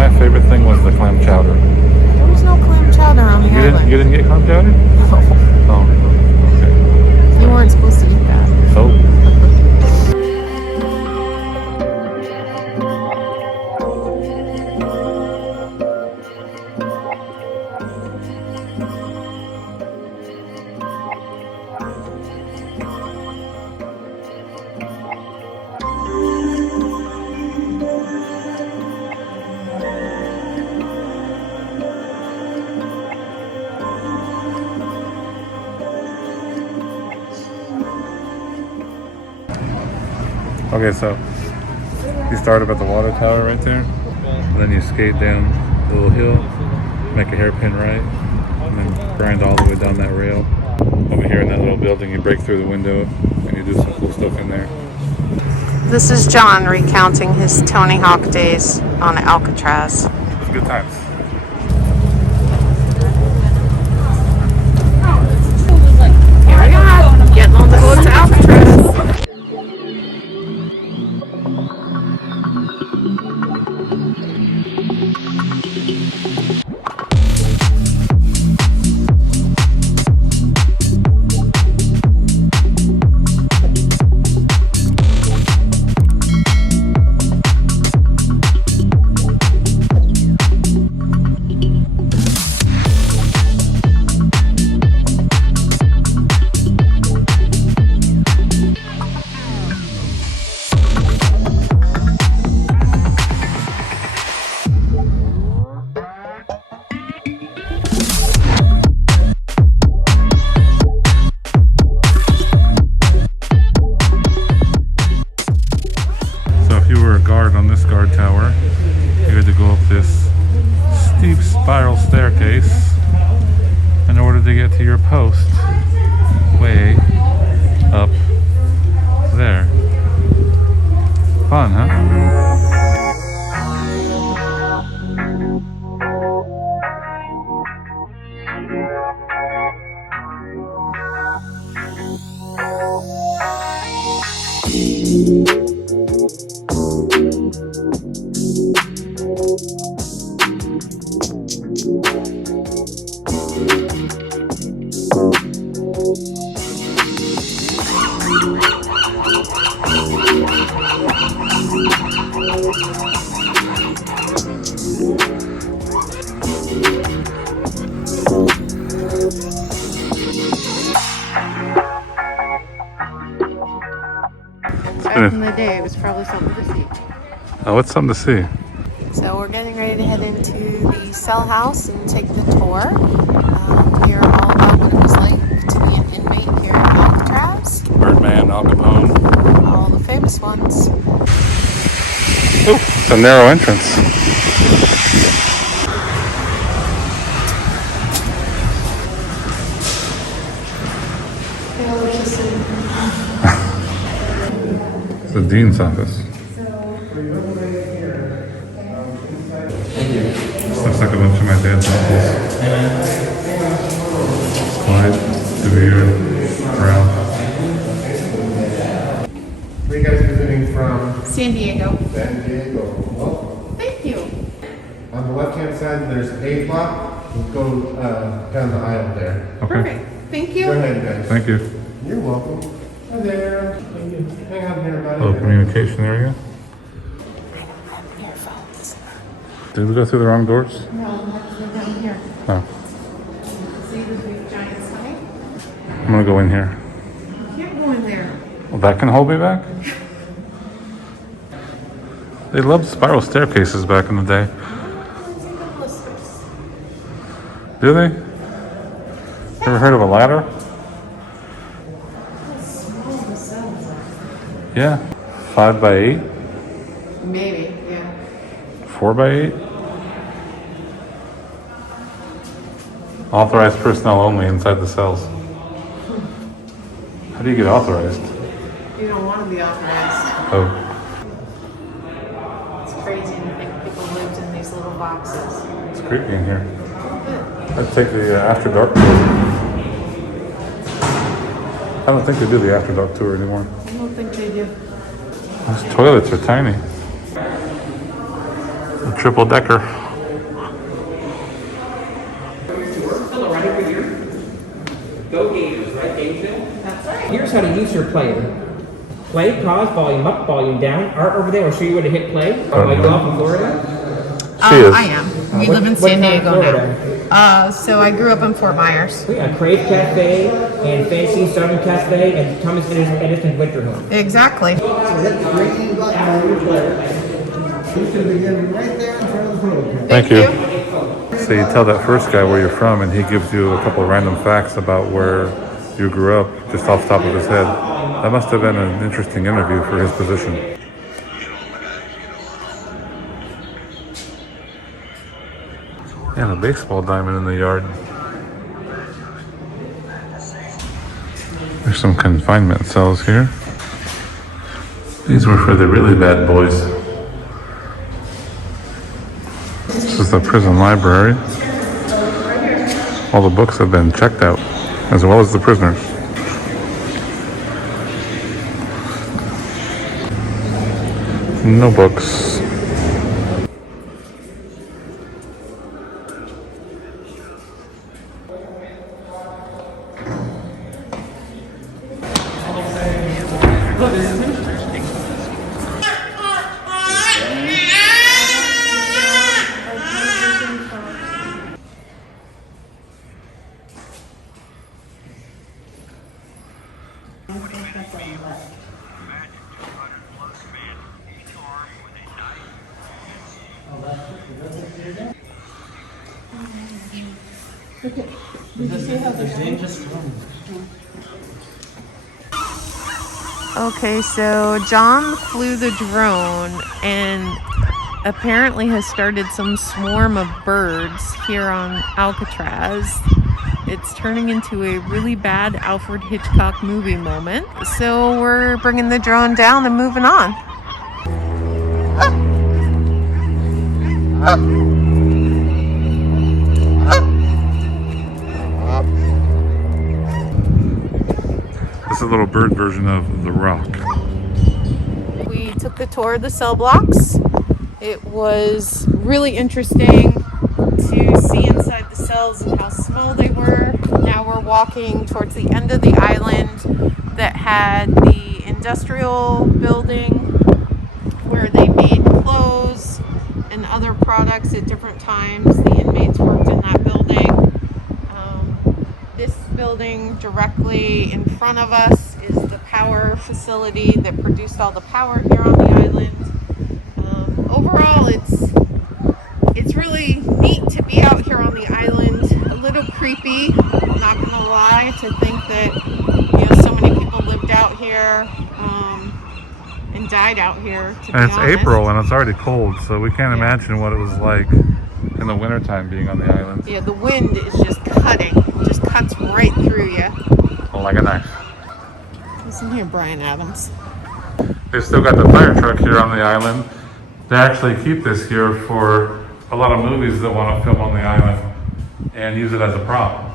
my favorite thing was the clam chowder. There was no clam chowder on the island. You didn't get clam chowder? No. Oh, okay. You weren't supposed to eat that. Oh. Okay, so you start up at the water tower right there, and then you skate down the little hill, make a hairpin right, and then grind all the way down that rail. Over here in that little building, you break through the window, and you do some cool stuff in there. This is John recounting his Tony Hawk days on Alcatraz. It was good times. Here we are, getting on the boat to Alcatraz. On this guard tower, you had to go up this steep spiral staircase in order to get to your post way up there. Fun, huh? Back in the day, it was probably something to see. Oh, what's something to see? So we're getting ready to head into the cell house and take the tour. Hear all about what it was like to be an inmate here at Alcatraz. Birdman, Al Capone. All the famous ones. Oh, it's a narrow entrance. It's the dean's office. Looks like a bunch of my dad's uncles. Slide through here, around. Where are you guys visiting from? San Diego. San Diego. Well, Thank you. on the left-hand side, there's A block. We'll go down the aisle there. Okay. Perfect. Thank you. Go ahead, guys. Thank you. You're welcome. Hi there. Thank you. Hang on here, buddy. Little communication area. Earphones. Did we go through the wrong doors? No, they're down here. No. See the big giant sign? I'm gonna go in here. You can't go in there. Well, that can hold me back? They loved spiral staircases back in the day. Do they? Ever heard of a ladder? Yeah. 5 by 8? Maybe, yeah. 4 by 8? Authorized personnel only inside the cells. How do you get authorized? You don't want to be authorized. Oh, It's crazy to think people lived in these little boxes. it's creepy in here. I'd take the after dark tour. I don't think they do the after dark tour anymore. I don't think they do. Those toilets are tiny. The triple decker. Hello, right over here. Go Gators, right, Gainesville? That's right. Here's how to use your player. Play, pause, volume up, volume down. Art over there will show you where to hit play. Are you off in Florida? She is. I am. We live in San Diego now. So I grew up in Fort Myers. We got Crave Cafe and Fancy Southern Cafe and Thomas Edison Winter Home. Exactly. You can begin right there in front of the photo. Thank you. So you tell that first guy where you're from, and he gives you a couple of random facts about where you grew up, just off the top of his head. That must have been an interesting interview for his position. And a baseball diamond in the yard. There's some confinement cells here. These were for the really bad boys. This is the prison library. All the books have been checked out, as well as the prisoners. No books. Okay, so John flew the drone and apparently has started some swarm of birds here on Alcatraz. It's turning into a really bad Alfred Hitchcock movie moment. So we're bringing the drone down and moving on. This is a little bird version of The Rock. We took the tour of the cell blocks. It was really interesting to see inside the cells and how small they were. Now we're walking towards the end of the island that had the industrial building where they made clothes and other products at different times. The inmates worked in that building. This building directly in front of us is the power facility that produced all the power here on the island. Overall, it's really neat to be out here on the island. A little creepy, not gonna lie, to think that so many people lived out here and died out here. To And be it's honest. April and it's already cold, so we can't imagine what it was like in the wintertime being on the island. Yeah, the wind is just cutting. It just cuts right through you. Like a knife. Listen here, Brian Adams. They've still got the fire truck here on the island. They actually keep this here for a lot of movies that want to film on the island and use it as a prop.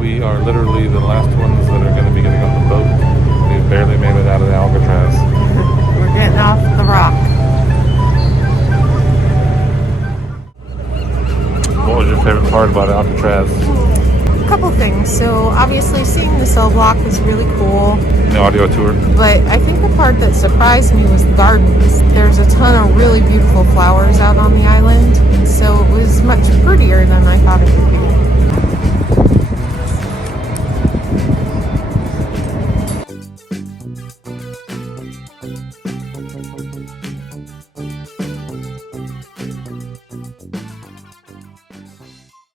We are literally the last ones that are going to be getting on the boat. We barely made it out of the Alcatraz. We're getting off the rock. What was your favorite part about Alcatraz? A couple things. So obviously seeing the cell block was really cool, The audio tour. but I think the part that surprised me was the gardens. There's a ton of really beautiful flowers out on the island, so it was much prettier than I thought it would be.